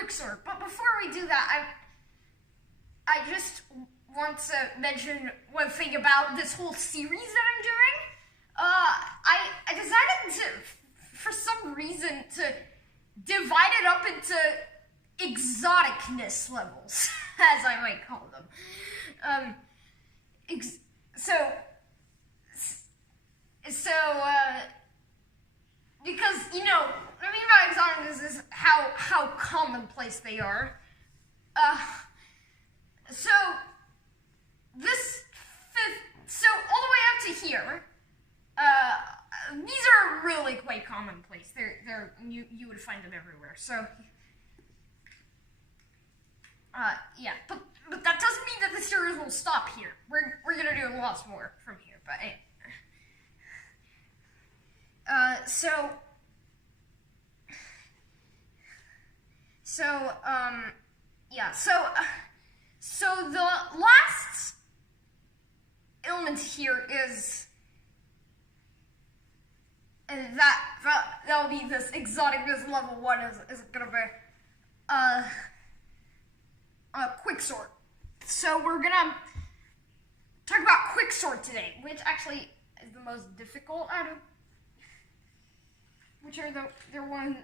Quicksort. But before we do that, I just want to mention one thing about this whole series that I'm doing. I decided to, for some reason, to divide it up into exoticness levels, as I might call them. Because, you know, what I mean by exoticness is how commonplace they are. So all the way up to here, these are really quite commonplace. You would find them everywhere. So, yeah, but that doesn't mean that the series will stop here. We're gonna do lots more from here, but anyway. So the last element here is that'll be this exoticness level 1 is gonna be Quicksort. So we're gonna talk about Quicksort today, which actually is the most difficult out of, which are the ones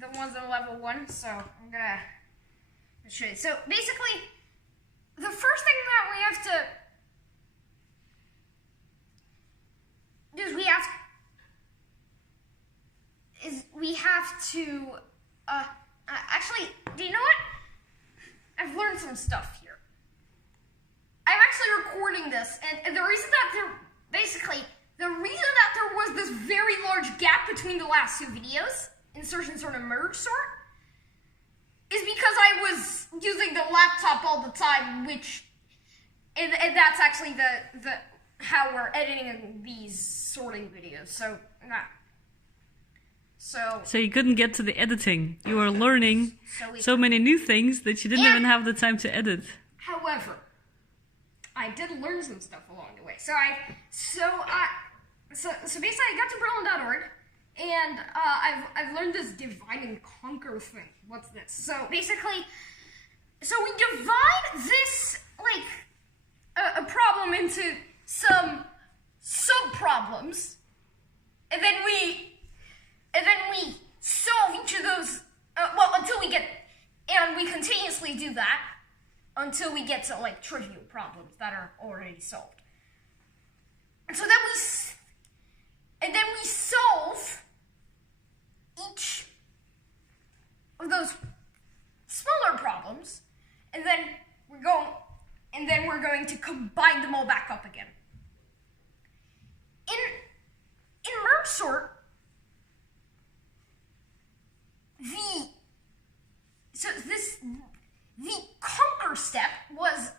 in level 1. So I'm gonna show you. So basically, the first thing that we have to do is we have to actually, do you know what? I've learned some stuff here. I'm actually recording this, and the reason that there was this very large gap between the last two videos, insertion sort and merge sort, is because I was using the laptop all the time, and that's actually the how we're editing these sorting videos. So you couldn't get to the editing. You were learning so many new things that you didn't even have the time to edit. However, I did learn some stuff along the way. So basically I got to Berlin.org, and I've learned this divide and conquer thing. What's this? So basically, we divide this a problem into some sub-problems, and then we solve each of those, and we continuously do that until we get to, trivial problems that are already solved. And so then we solve each of those smaller problems, and then we're going to combine them all back up again. In merge sort, the conquer step was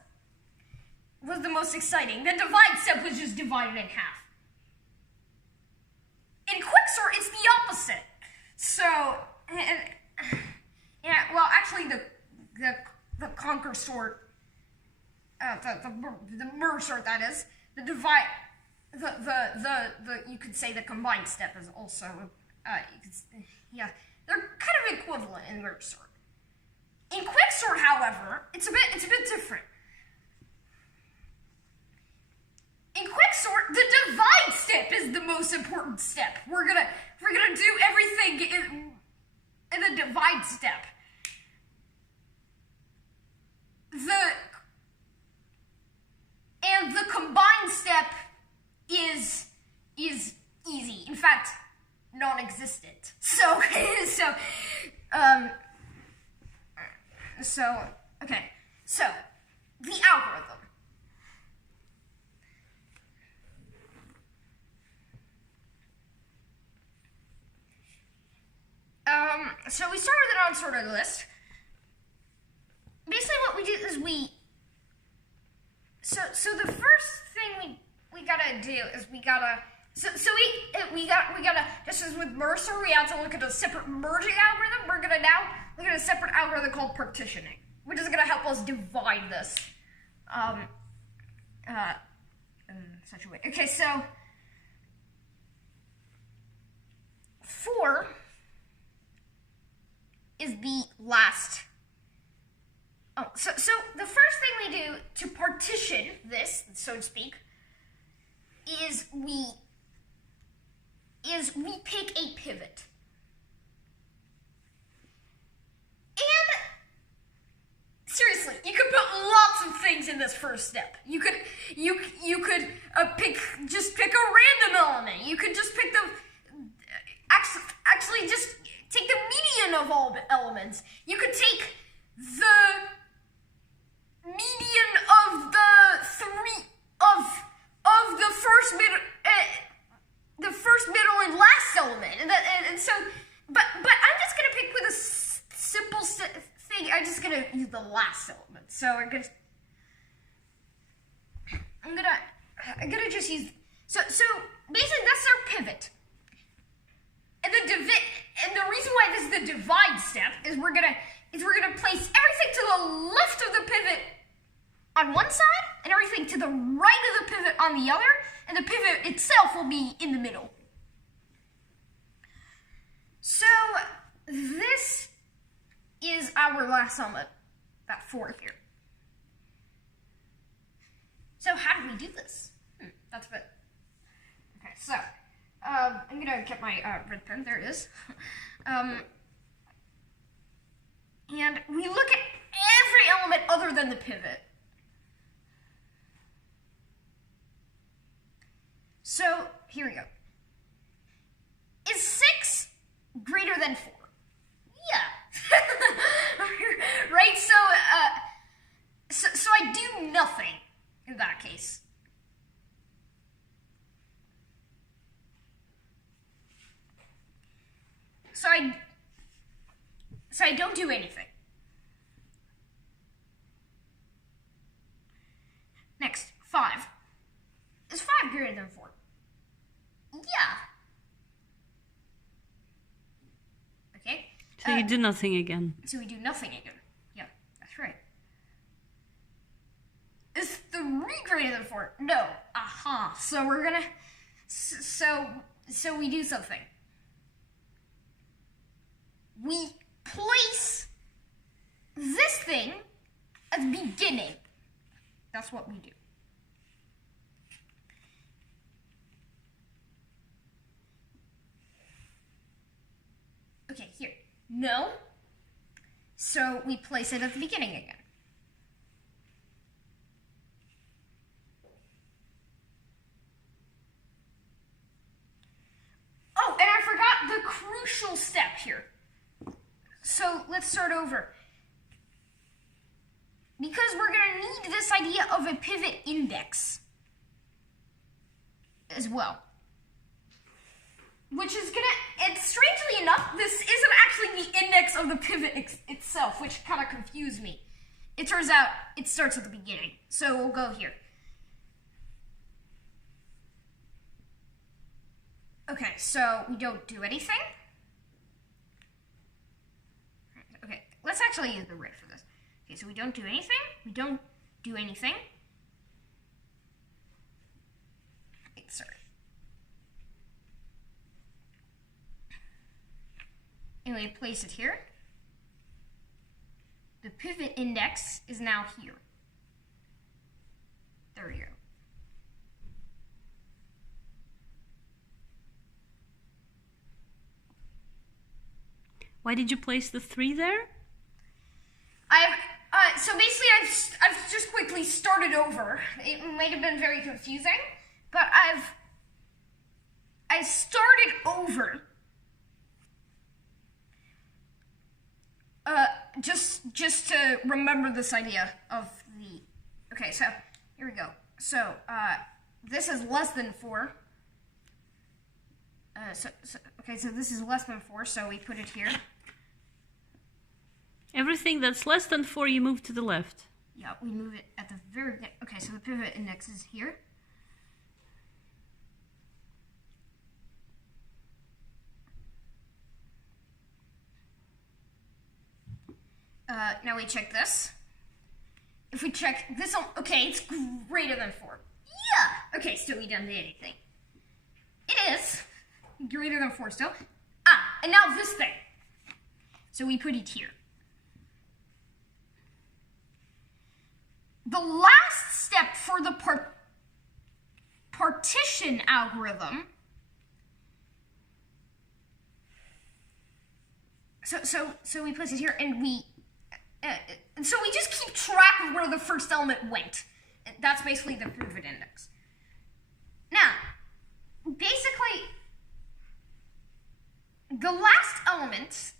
the most exciting. The divide step was just divided in half. In Quicksort, it's the opposite. So, actually, the conquer sort, the merge sort, that is, the divide, you could say the combined step is also, they're kind of equivalent in merge sort. In Quicksort, however, it's a bit different. In Quicksort, the divide step is the most important step. We're gonna do everything in the divide step. The combined step is easy. In fact, non-existent. So the algorithm. So we start with an unsorted list. Basically what we do is so the first thing we gotta do is we gotta just as with Mercer, we have to look at a separate merging algorithm. We're gonna now look at a separate algorithm called partitioning, which is gonna help us divide this in such a way. Okay, so 4 is the last. Oh, so the first thing we do to partition this, so to speak, is we pick a pivot. And seriously, you could put lots of things in this first step. You could pick a random element. You could just pick the actually just take the median of all elements. You could take the median of the three of the first middle and last element, and so but I'm just gonna pick with a simple thing. I'm just gonna use the last element. So I'm gonna just use so basically that's our pivot. And the reason why this is the divide step is we're gonna place everything to the left of the pivot on one side and everything to the right of the pivot on the other, and the pivot itself will be in the middle. So this is our last element, that 4 here. So how do we do this? That's good. Okay, so I'm gonna get my red pen. There it is. And we look at every element other than the pivot. So here we go. Is 6 greater than 4? Yeah. Right? So I do nothing in that case. So I don't do anything. Next, 5. Is 5 greater than 4? Yeah. Okay. So you do nothing again. So we do nothing again. Yeah, that's right. Is 3 greater than 4? No. Aha. So we're gonna. So we do something. We place this thing at the beginning. That's what we do. Okay, here. No. So we place it at the beginning again. Oh, and I forgot the crucial step here. So let's start over. Because we're going to need this idea of a pivot index as well. Which is going to, and strangely enough, this isn't actually the index of the pivot itself, which kind of confused me. It turns out it starts at the beginning. So we'll go here. Okay, so we don't do anything. Okay, let's actually use the right for this. Okay, so we don't do anything. We don't do anything. Wait, sorry. And we place it here. The pivot index is now here. There we go. Why did you place the 3 there? So basically I've just quickly started over. It might have been very confusing, but I started over. Just to remember this idea of the, okay, so here we go. So this is less than 4. Okay, so this is less than 4, so we put it here. Everything that's less than 4, you move to the left. Yeah, we move it at the very beginning. Okay, so the pivot index is here. Now we check this. If we check this, okay, it's greater than 4. Yeah! Okay, still we didn't do anything. It is greater than 4 still. And now this thing. So we put it here. The last step for the partition algorithm. So we place it here, and so we just keep track of where the first element went. That's basically the pivot index. Now, basically, the last element,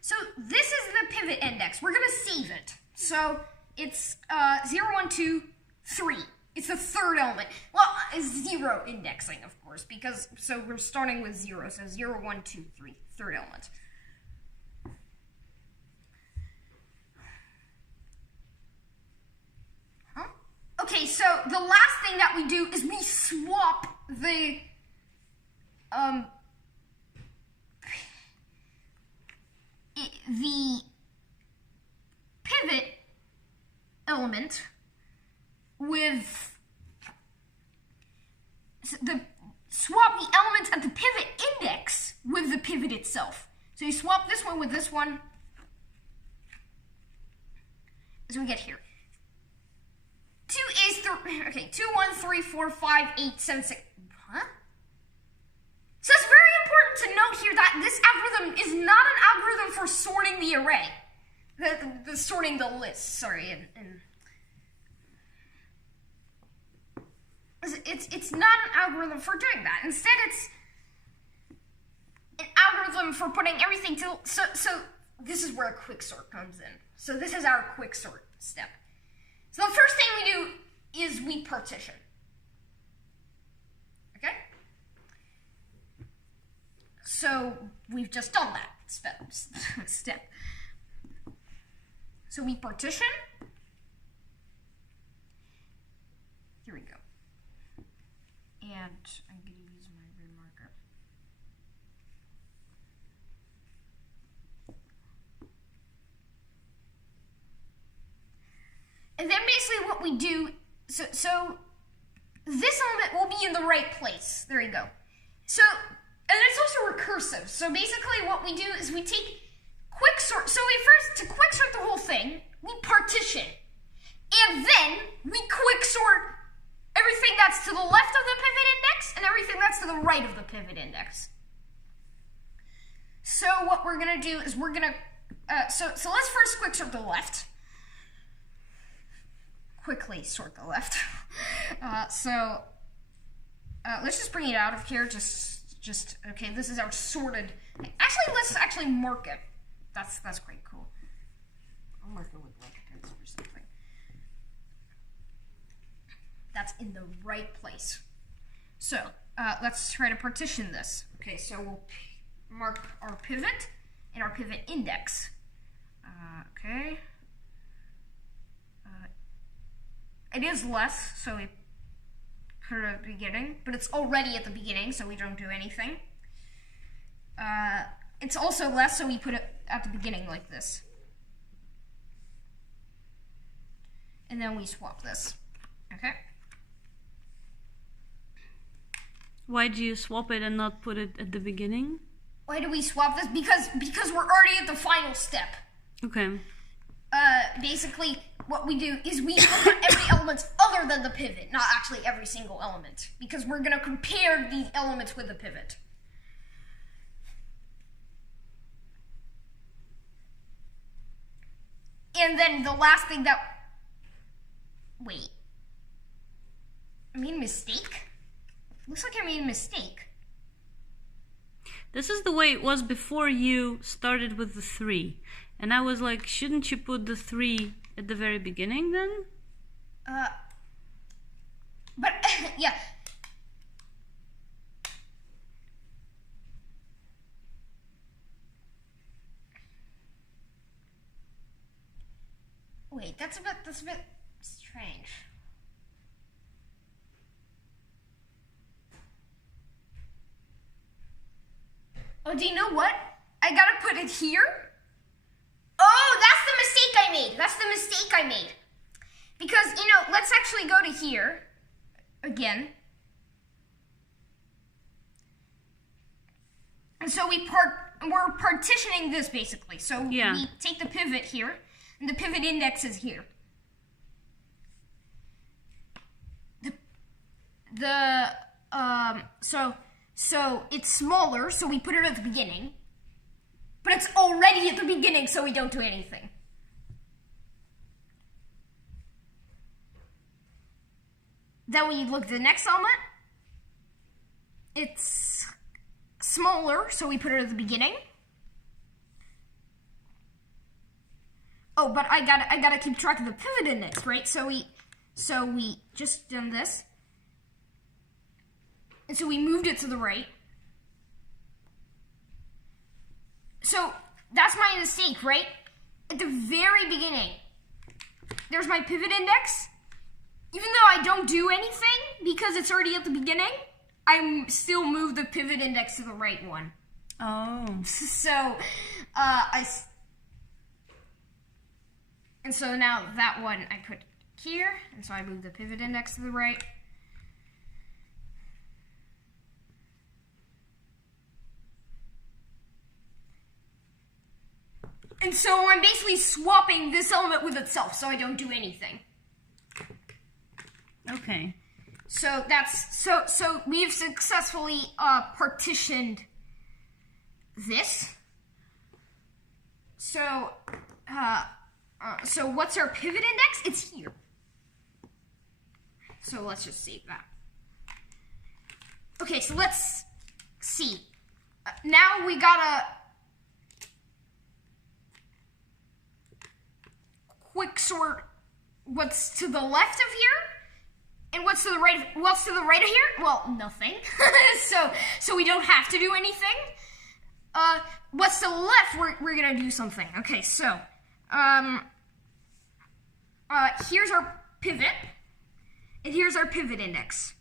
so this is the pivot index. We're going to save it. So it's 0, 1, 2, 3. It's the third element. Well, it's 0 indexing, of course, so we're starting with 0. So 0, 1, 2, 3, third element. Okay, so the last thing that we do is we swap the pivot element with swap the elements at the pivot index with the pivot itself. So you swap this one with this one. So we get here. 2 is 3. Okay, 2, 1, 3, 4, 5, 8, 7, 6. Huh? So it's very important to note here that this algorithm is not an algorithm for sorting the array. The sorting the list, sorry. It's not an algorithm for doing that. Instead, it's an algorithm for putting everything to... So this is where Quicksort comes in. So this is our Quicksort step. So the first thing we do is we partition. Okay? So we've just done that step. So we partition. Here we go. And I'm going to use my red marker. And then basically what we do, so this element will be in the right place. There you go. So, and it's also recursive. So basically what we do is we take Quicksort. So we first, to Quicksort the whole thing, we partition. And then we Quicksort everything that's to the left of the pivot index and everything that's to the right of the pivot index. So what we're going to do is we're going to, so let's first Quicksort the left. Quickly sort the left. Let's just bring it out of here. Just okay. This is our sorted. Actually, let's actually mark it. That's quite cool. I'll mark it with like a pencil or something. That's in the right place. So let's try to partition this. Okay, so we'll mark our pivot and our pivot index. Okay. It is less, so we put it at the beginning, but it's already at the beginning, so we don't do anything. It's also less, so we put it at the beginning like this. And then we swap this, okay? Why do you swap it and not put it at the beginning? Why do we swap this? Because we're already at the final step. Okay. Basically, what we do is we look at every element other than the pivot, not actually every single element, because we're going to compare these elements with the pivot. And then the last thing that... Wait. I made a mistake? Looks like I made a mistake. This is the way it was before you started with the 3. And I was like, shouldn't you put the 3 at the very beginning then? But, yeah. Wait, that's a bit strange. Oh, do you know what? I gotta put it here. Oh, that's the mistake I made. That's the mistake I made. Because, let's actually go to here again. And so we we're partitioning this basically. So Yeah. we take the pivot here, and the pivot index is here. So it's smaller, so we put it at the beginning. But it's already at the beginning, so we don't do anything. Then we look at the next element. It's smaller, so we put it at the beginning. Oh, but I gotta keep track of the pivot index, right? So we just done this. And so we moved it to the right. So that's my mistake, right? At the very beginning, there's my pivot index. Even though I don't do anything, because it's already at the beginning, I still move the pivot index to the right one. Oh. So, and so now that one I put here, and so I move the pivot index to the right. And so I'm basically swapping this element with itself, so I don't do anything. Okay. So that's so we've successfully partitioned this. So so what's our pivot index? It's here. So let's just save that. Okay, so let's see. Now we gotta quicksort what's to the left of here. And what's to the right? What's to the right of here? Well, nothing. so we don't have to do anything. What's to the left? We're gonna do something. Okay, so here's our pivot, and here's our pivot index.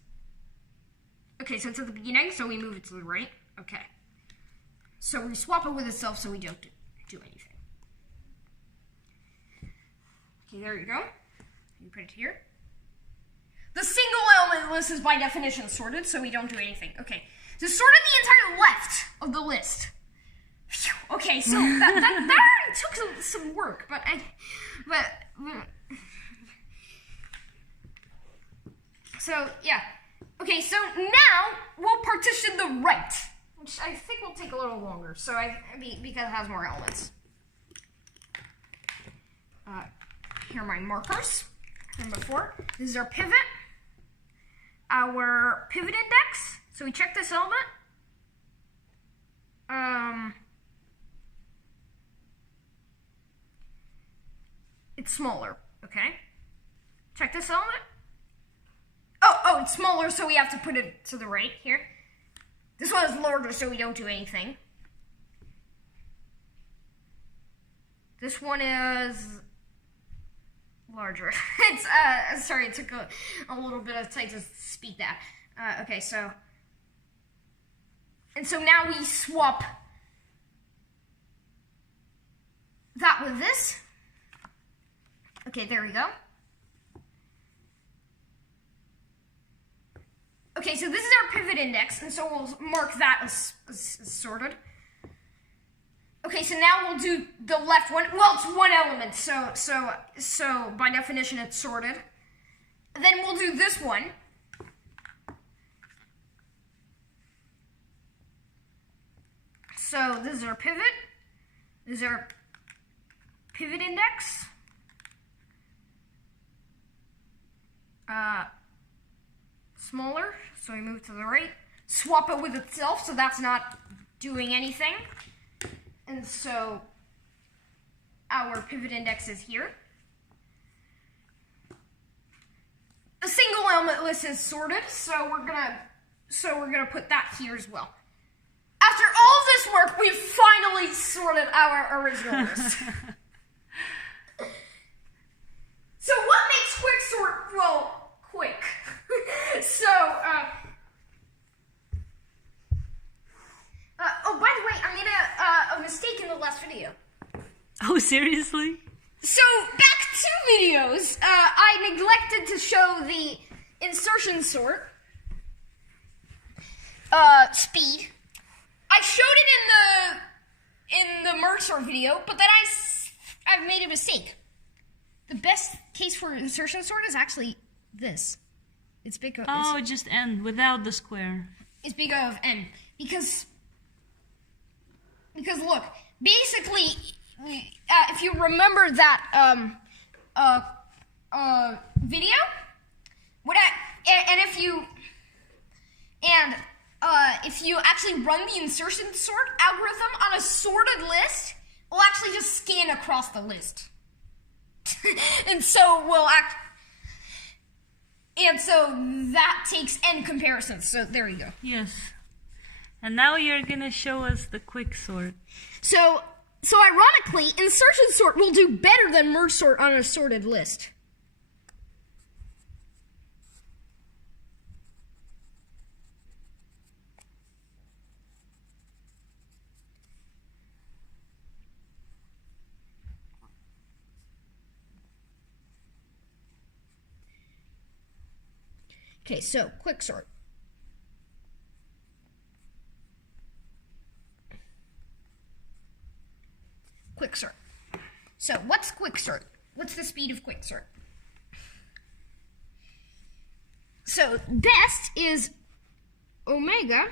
Okay, so it's at the beginning, so we move it to the right. Okay, so we swap it with itself, so we don't do anything. Okay, there you go. You put it here. The single element list is by definition sorted, so we don't do anything. Okay, so sorted the entire left of the list. Phew. Okay, so that already took some work, but so yeah. Okay, so now we'll partition the right, which I think will take a little longer. So because it has more elements. Here are my markers from before. This is our pivot. Our pivot index. So we check this element. It's smaller. Okay. Check this element. Oh, it's smaller, so we have to put it to the right here. This one is larger, so we don't do anything. This one is larger. It's sorry, it took a little bit of time to speak that. Okay, so now we swap that with this. Okay, there we go. Okay, so this is our pivot index, and so we'll mark that as sorted. Okay, so now we'll do the left one. Well, it's one element, so by definition it's sorted. And then we'll do this one. So this is our pivot. This is our pivot index. Smaller, so we move to the right. Swap it with itself, so that's not doing anything. And so our pivot index is here. The single element list is sorted, so we're gonna put that here as well. After all this work, we've finally sorted our original list. So what makes quicksort, well, quick? So, oh, by the way, I made a mistake in the last video. Oh, seriously? So, back 2 videos, I neglected to show the insertion sort, speed. I showed it Quicksort video, but then I've made a mistake. The best case for insertion sort is actually this. It's big O. Oh, just N without the square. It's big O of N because look, basically, if you remember that video, if you actually run the insertion sort algorithm on a sorted list, we'll actually just scan across the list. And so that takes n comparisons. So there you go. Yes. And now you're gonna show us the quicksort. So ironically, insertion sort will do better than merge sort on a sorted list. Okay, so quicksort. Quicksort. So what's quicksort? What's the speed of quicksort? So best is omega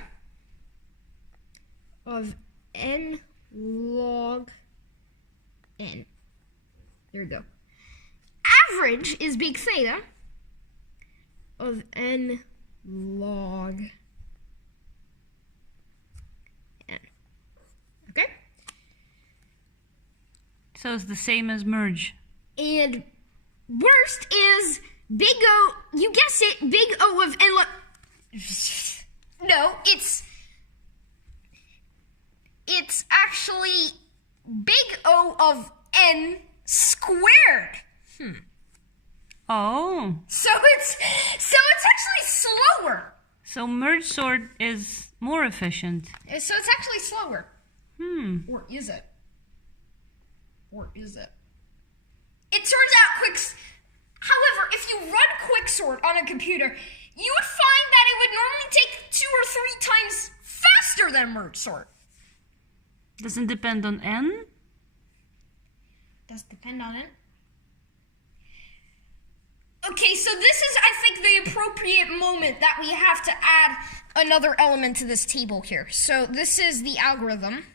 of n log n. There you go. Average is big theta of n log n. Okay? So it's the same as merge. And worst is big O, you guessed it, big O of n log. No, it's actually big O of n squared. Oh. So it's actually slower. So merge sort is more efficient. So it's actually slower. Or is it? It turns out however, if you run quicksort on a computer, you would find that it would normally take 2 or 3 times faster than merge sort. Doesn't depend on n? Does depend on it. Okay, so this is, I think, the appropriate moment that we have to add another element to this table here. So this is the algorithm.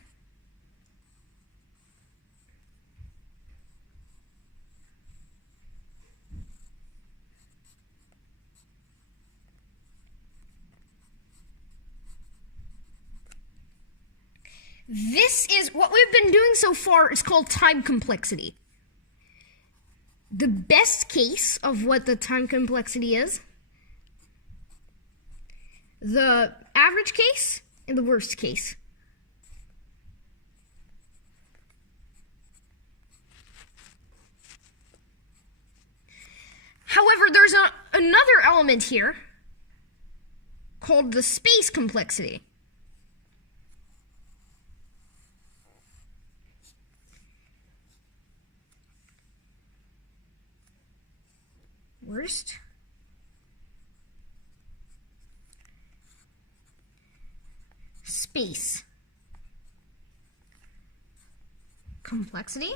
This is, what we've been doing so far is called time complexity. The best case of what the time complexity is, the average case, and the worst case. However, there's another element here called the space complexity. Worst. Space. Complexity.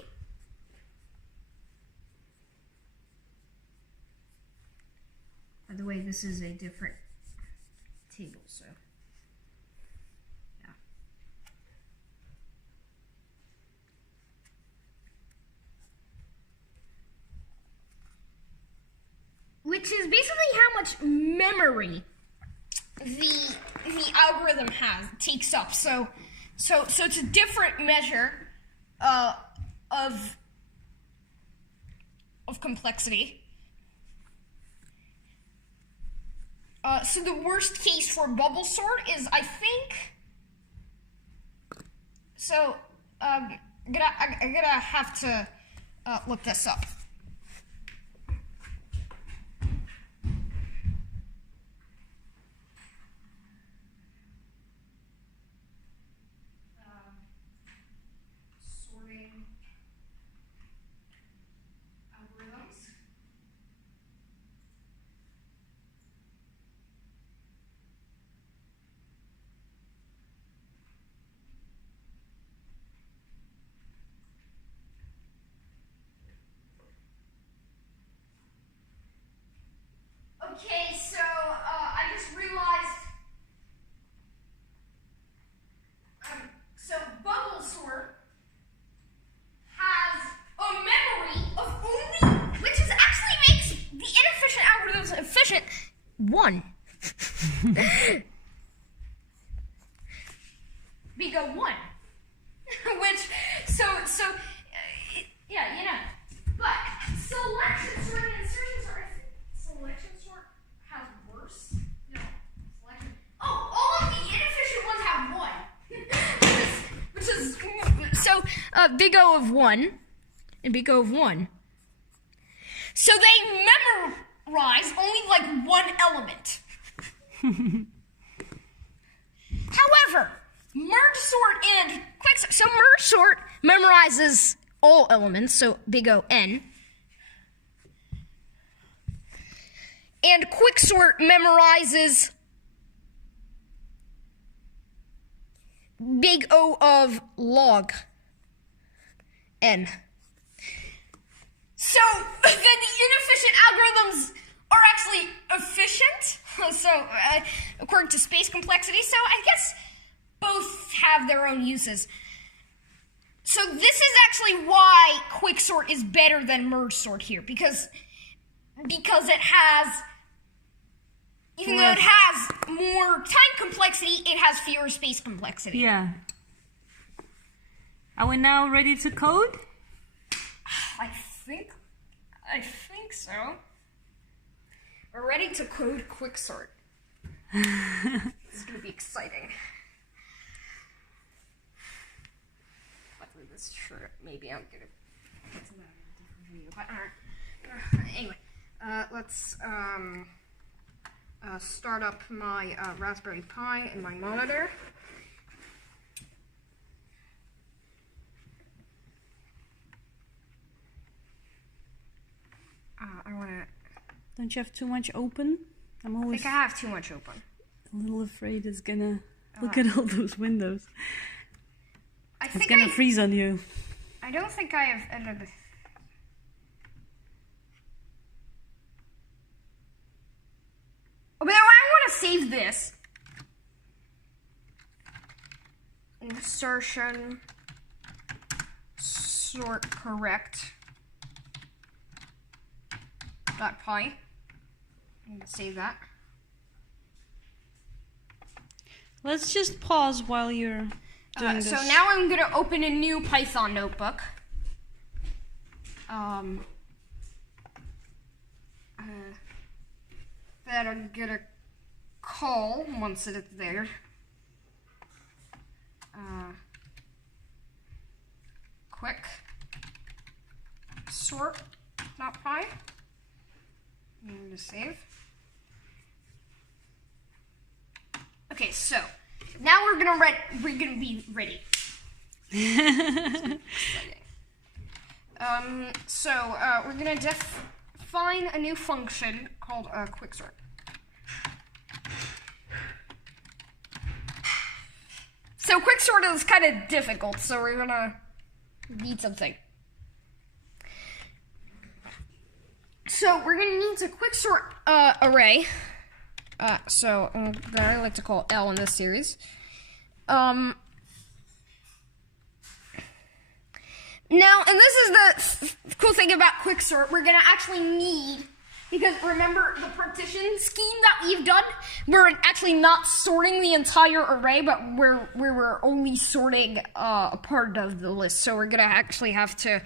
By the way, this is a different table, so yeah. Which is basically how much memory the algorithm takes up. So it's a different measure of complexity. So the worst case for bubble sort is, I think. So I'm gonna have to look this up. 1. Big O 1. Which, yeah, you know. But selection sort and insertion sort, I think selection sort has worse. No, selection. Oh, all of the inefficient ones have 1. which is so big O of 1 and big O of 1. So they memorize only like one element. However, merge sort and quicksort. So merge sort memorizes all elements, so big O n. And quicksort memorizes big O of log n. So then the inefficient algorithms are actually efficient. So according to space complexity. So I guess both have their own uses. So this is actually why quicksort is better than merge sort here, because it has, even though it has more time complexity, it has fewer space complexity. Yeah. Are we now ready to code? I think so. We're ready to code quicksort. This is gonna be exciting. This shirt, maybe I'm gonna get some different video, but anyway, let's start up my Raspberry Pi and my monitor. I wanna. Don't you have too much open? I think I have too much open. A little afraid it's gonna look at all those windows. It's gonna freeze on you. I don't think I have edited. Oh, but I want to save this. Insertion. Sort correct. .py. I'm gonna save that. Let's just pause while you're doing this. So now I'm going to open a new Python notebook. That I'm going to call once it's there. Quicksort.py. I'm going to save. Okay, so now we're gonna be ready. We're gonna define a new function called quicksort. So quicksort is kind of difficult, so we're gonna need something. So we're gonna need a quicksort array. That I like to call L in this series. Now, and this is the cool thing about quicksort, we're gonna actually need, because remember the partition scheme that we've done, we're actually not sorting the entire array, but we're only sorting a part of the list. So we're gonna actually have to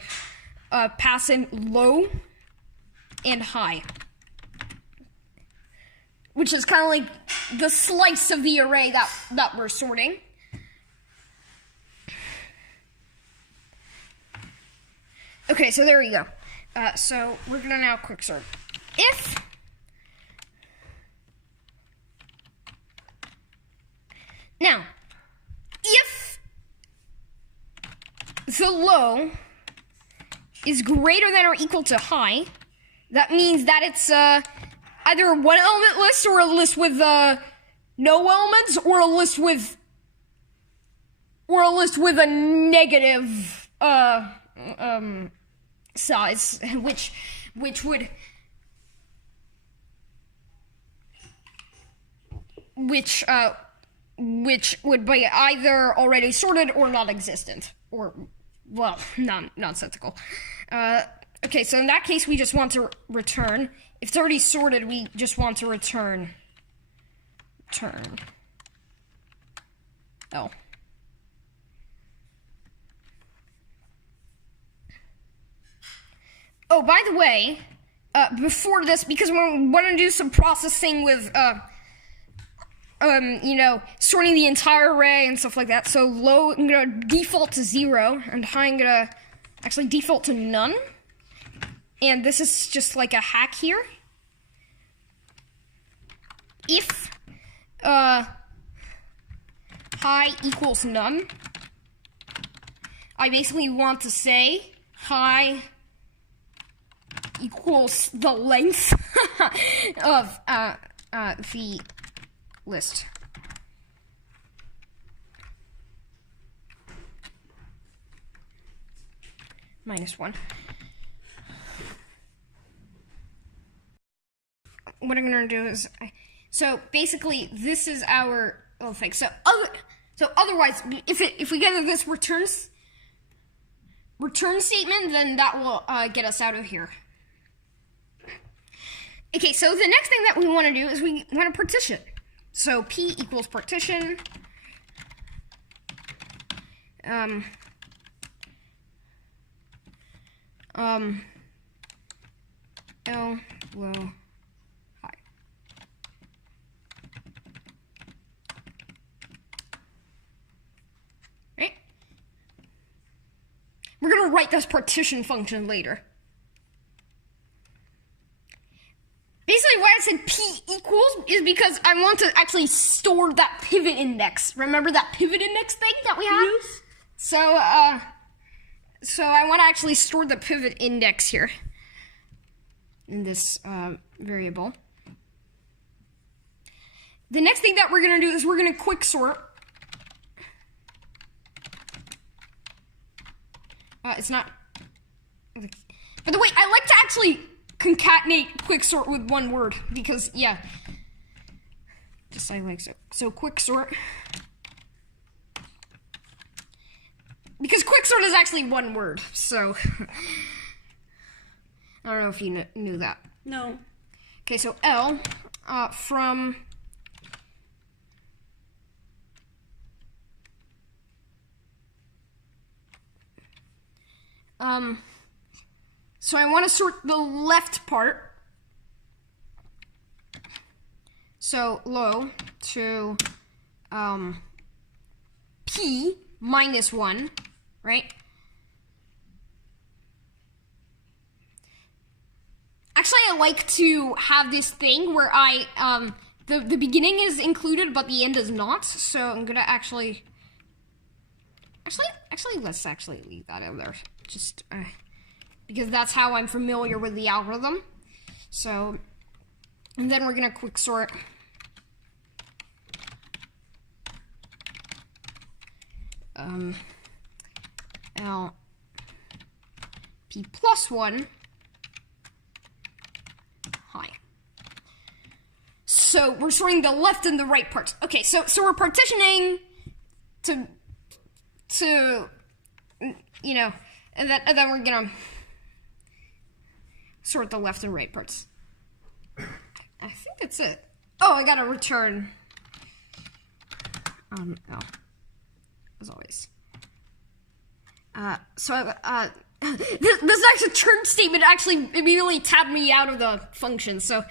pass in low and high, which is kind of like the slice of the array that we're sorting. Okay, so there we go. So we're gonna now quicksort. If the low is greater than or equal to high, that means that it's either a one element list or a list with no elements, or a list with a negative size, which would be either already sorted or non-existent, or well, nonsensical. Okay, so in that case, we just want to return. If it's already sorted, we just want to return return L. Oh, by the way, before this, because we want to do some processing with, sorting the entire array and stuff like that. So low, I'm gonna default to 0, and high, I'm gonna actually default to none. And this is just like a hack here. If high equals none, I basically want to say high equals the length of the list. -1. What I'm gonna do is, so basically this is our little thing. So otherwise, if we get this return statement, then that will get us out of here. Okay, so the next thing that we want to do is we want to partition. So P equals partition. L, low, high. Right? We're going to write this partition function later. Basically, why I said P equals is because I want to actually store that pivot index. Remember that pivot index thing that we had? Yes. So I want to actually store the pivot index here in this variable. The next thing that we're going to do is we're going to quicksort. It's not. By the way, I like to actually concatenate quicksort with one word because, yeah, just I like so. So quicksort, because quicksort is actually one word. So I don't know if you knew that. No. Okay, so L from so I want to sort the left part. So low to P -1, right? Actually, I like to have this thing where I the beginning is included but the end is not. So I'm gonna actually let's actually leave that in there, just because that's how I'm familiar with the algorithm. So, and then we're gonna quicksort L P +1 high. So we're sorting the left and the right parts. Okay, so we're partitioning to you know, and then we're gonna sort the left and right parts. I think that's it. Oh, I gotta return L, as always. This actually turn statement actually immediately tabbed me out of the function, so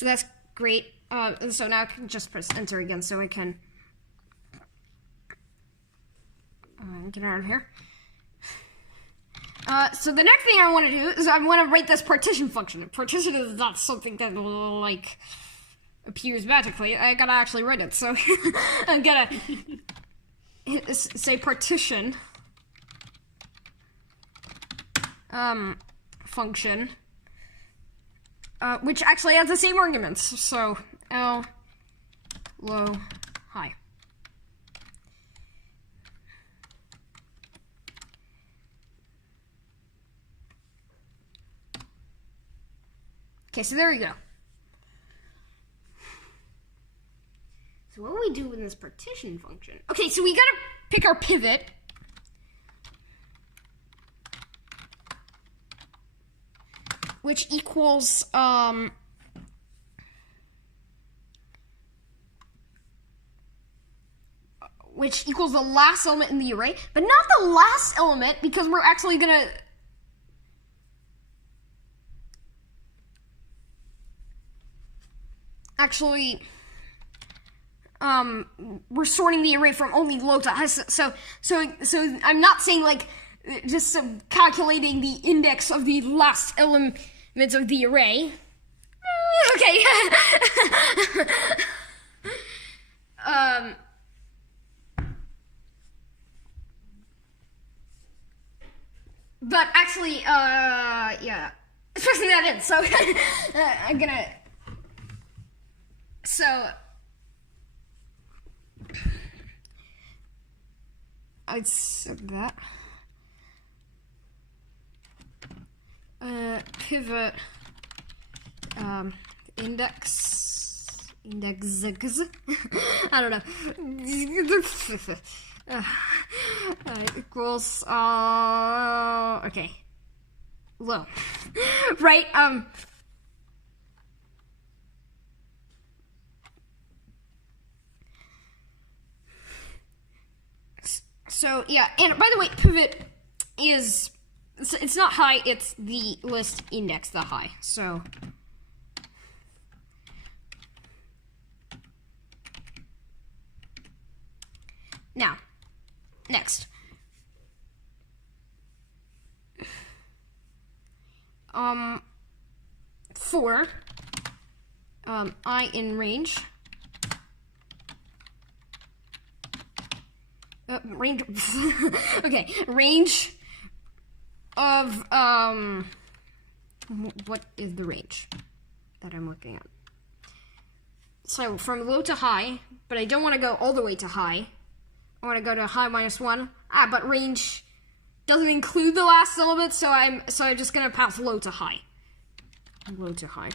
that's great. So now I can just press enter again so I can get out of here. So the next thing I want to do is I want to write this partition function. Partition is not something that like appears magically. I gotta actually write it. So I'm gonna say partition function, which actually has the same arguments. So L, low, high. Okay, so there we go. So what do we do with this partition function? Okay, so we gotta pick our pivot. Which equals, which equals the last element in the array, but not the last element, because we're actually gonna we're sorting the array from only low to high. So I'm not saying like just calculating the index of the last element of the array. Okay. But actually, yeah, it's pressing that in. So I'm gonna. So I'd set that. Pivot index I don't know. Equals okay, low. Right. So yeah, and by the way, pivot is it's not high, it's the list index, the high. So now, next. For I in range. Range. Okay, range of what is the range that I'm looking at? So from low to high, but I don't want to go all the way to high. I want to go to high -1. But range doesn't include the last element, so I'm just gonna pass low to high. Low to high.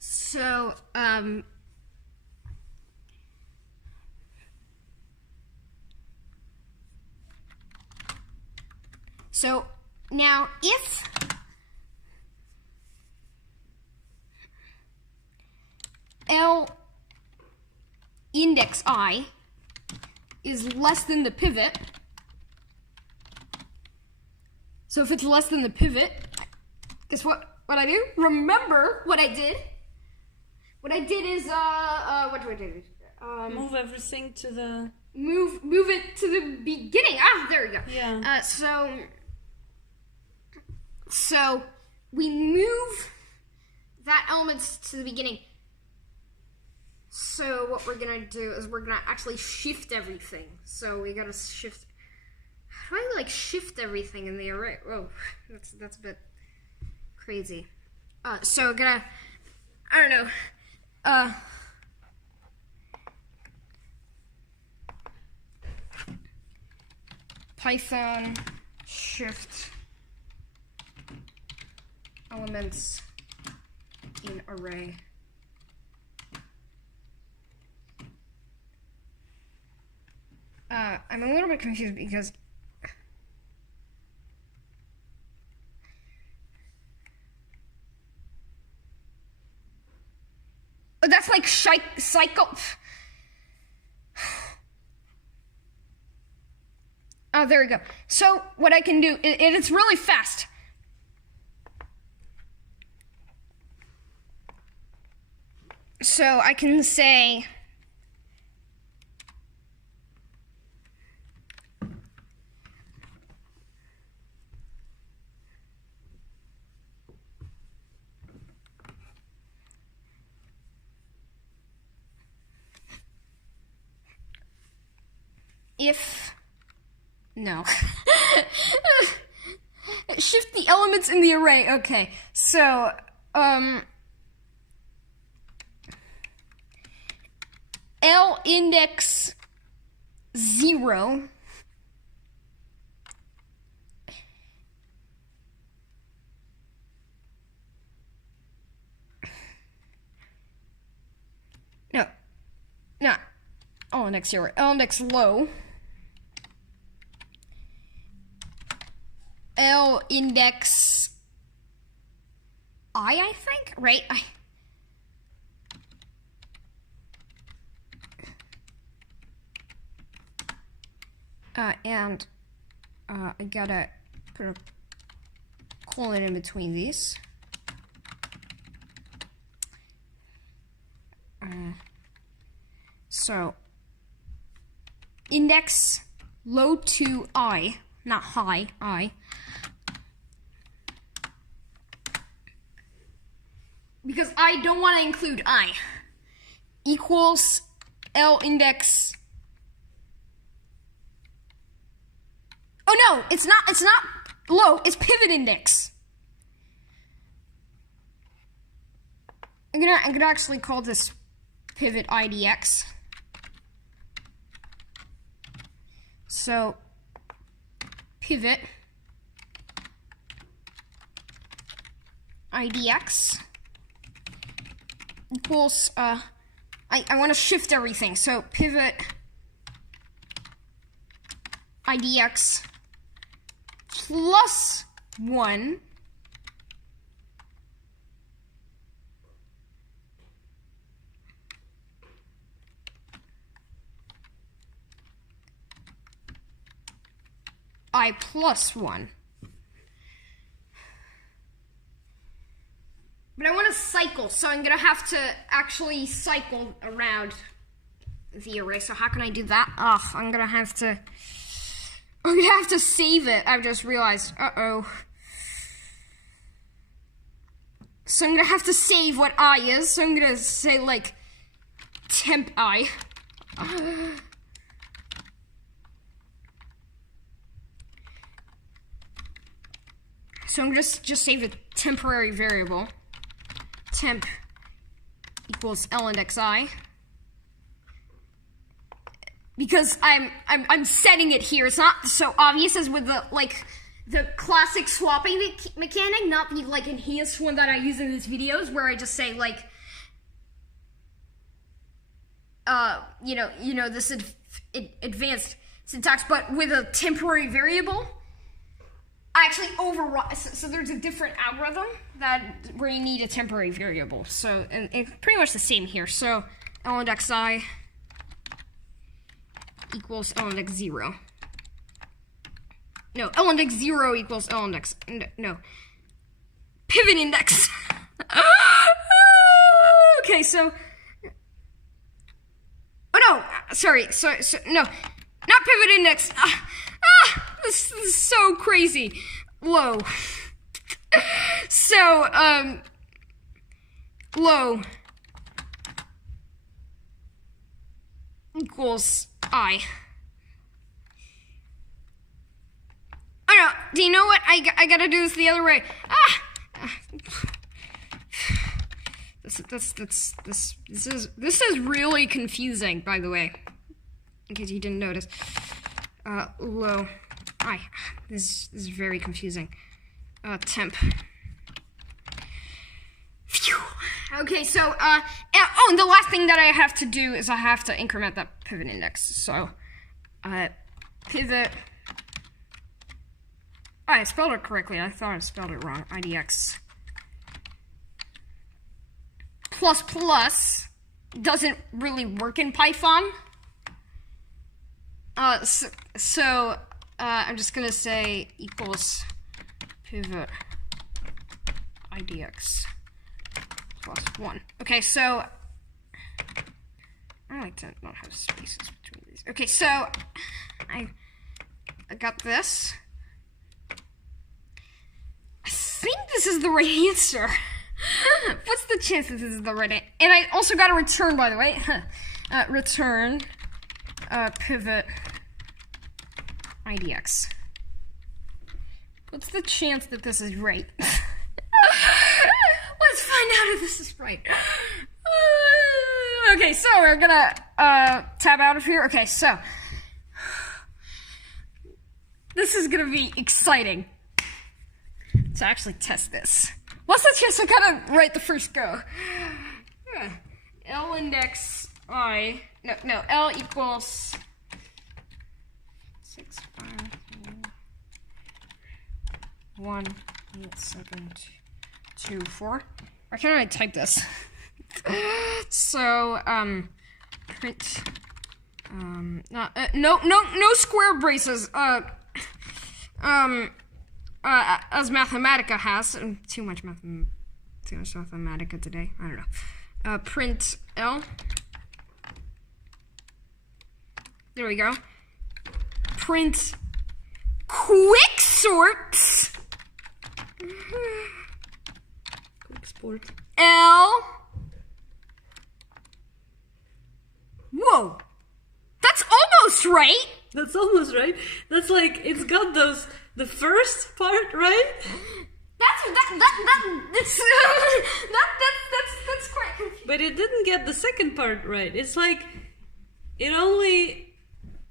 So so now if L index I is less than the pivot, so if it's less than the pivot, guess what I do? Remember what I did? What I did is what do I do? Move everything to the move it to the beginning. There we go. Yeah. So we move that element to the beginning. So what we're gonna do is we're gonna actually shift everything. So we gotta shift. How do I like shift everything in the array? Whoa, that's a bit crazy. So we're gonna, I don't know. Python shift elements in array. I'm a little bit confused because that's like cycle. Oh, there we go. So what I can do, it's really fast. So I can say no. Shift the elements in the array. Okay, so L index 0 no L index 0, L index low L index I think, right? And I gotta put a colon in between these. So index low to I, not high, I. Because I don't want to include I. Equals L index. Oh no, it's not low, it's pivot index. I'm gonna actually call this pivot IDX. So pivot IDX equals I want to shift everything. So pivot IDX plus 1 I plus 1. But I want to cycle, so I'm going to have to actually cycle around the array. So how can I do that? I'm going to have to save it. I've just realized. Uh-oh. So I'm going to have to save what I is. So I'm going to say, like, temp I. So I'm just save a temporary variable. Temp equals L index I. Because I'm setting it here. It's not so obvious as with the classic swapping mechanic, not the like enhanced one that I use in these videos, where I just say like, this advanced syntax, but with a temporary variable. I actually override. So there's a different algorithm where you need a temporary variable. So and it's pretty much the same here. So L index I equals L index 0. No, L index 0 equals L index. No. Pivot index. Okay, so. Oh no, sorry. So no, not pivot index. This is so crazy. Low. So, low equals I. Oh no, do you know what? I gotta do this the other way. This is really confusing, by the way. In case you didn't notice. Low. This is very confusing. Temp. Phew. Okay, so, and the last thing that I have to do is I have to increment that pivot index. So, pivot. I spelled it correctly. I thought I spelled it wrong. IDX. Plus doesn't really work in Python. So I'm just gonna say equals pivot IDX plus 1. Okay, so I like to not have spaces between these. Okay, so I got this. I think this is the right answer. What's the chance that this is the right answer? And I also got a return, by the way. Return pivot IDX. What's the chance that this is right? Let's find out if this is right. Okay, so we're gonna tab out of here. Okay, so this is gonna be exciting to actually test this. What's the chance I gotta write the first go? L index I. No, L equals 6, 5, 4. 1, 8, 7, 2, 4. Why can't I type this? So, print, no square braces, as Mathematica has, too much Mathematica today, I don't know. Print L. There we go. Print Quicksort. Quicksort. L. Whoa. That's almost right. That's almost right. That's like, it's got the first part right. That's quite confusing. But it didn't get the second part right. It's like, it only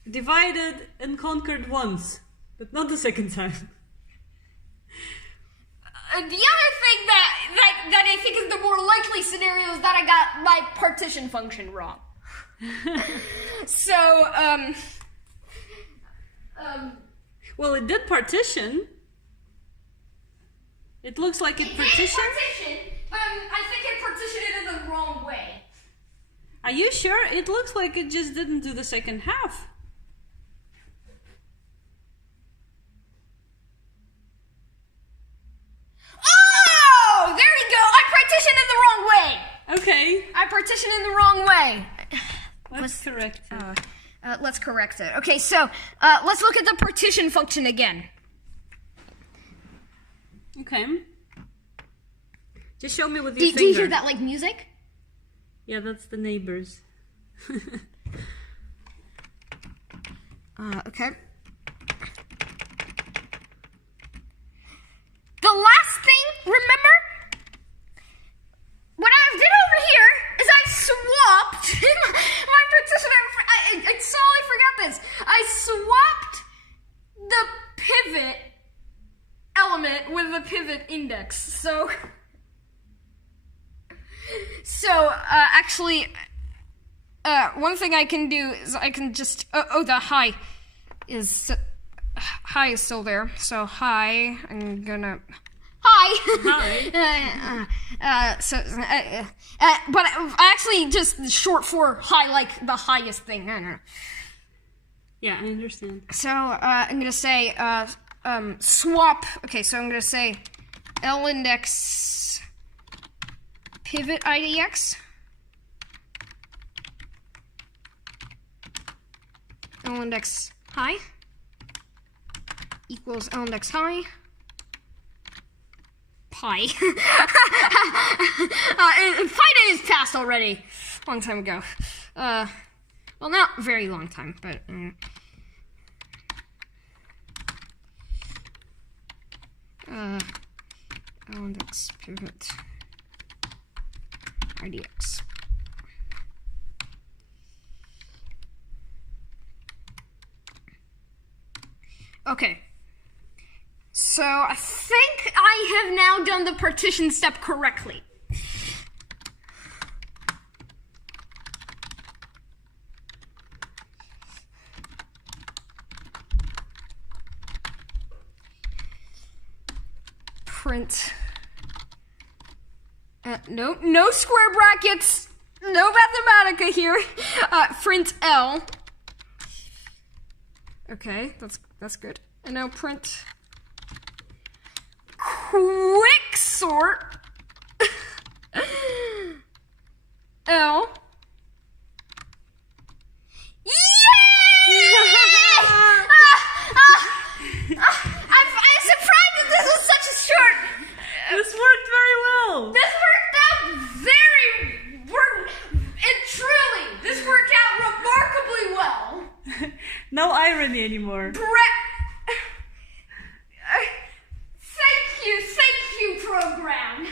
divided and conquered once, but not the second time. The other thing that I think is the more likely scenario is that I got my partition function wrong. So, well, it did partition. It looks like it partitioned. But I think it partitioned it in the wrong way. Are you sure? It looks like it just didn't do the second half. Oh! There you go! I partitioned it the wrong way! Okay. I partitioned in the wrong way. Let's correct it. Let's correct it. Okay, so let's look at the partition function again. Okay. Just show me with your finger. Do you hear that like music? Yeah, that's the neighbors. Okay. The last thing, remember? What I did over here is I swapped my partition. I totally forgot this. I swapped the pivot element with the pivot index. So actually, one thing I can do is I can just the high is still there. So high, I'm gonna hi. But I actually just short for high, like the highest thing. I don't know. Yeah, I understand. So I'm gonna say swap. Okay, so I'm gonna say L index pivot IDX. L index high equals L index high pi. Pi day is passed already, long time ago. Well, not very long time, but L index pivot IDX. Okay, so I think I have now done the partition step correctly. Print. No square brackets. No Mathematica here. Print L. Okay, that's good. And now print Quicksort L. Yay! I'm surprised that this was such a short. This worked very well. This worked out this worked out remarkably well. No irony anymore. Thank you, program.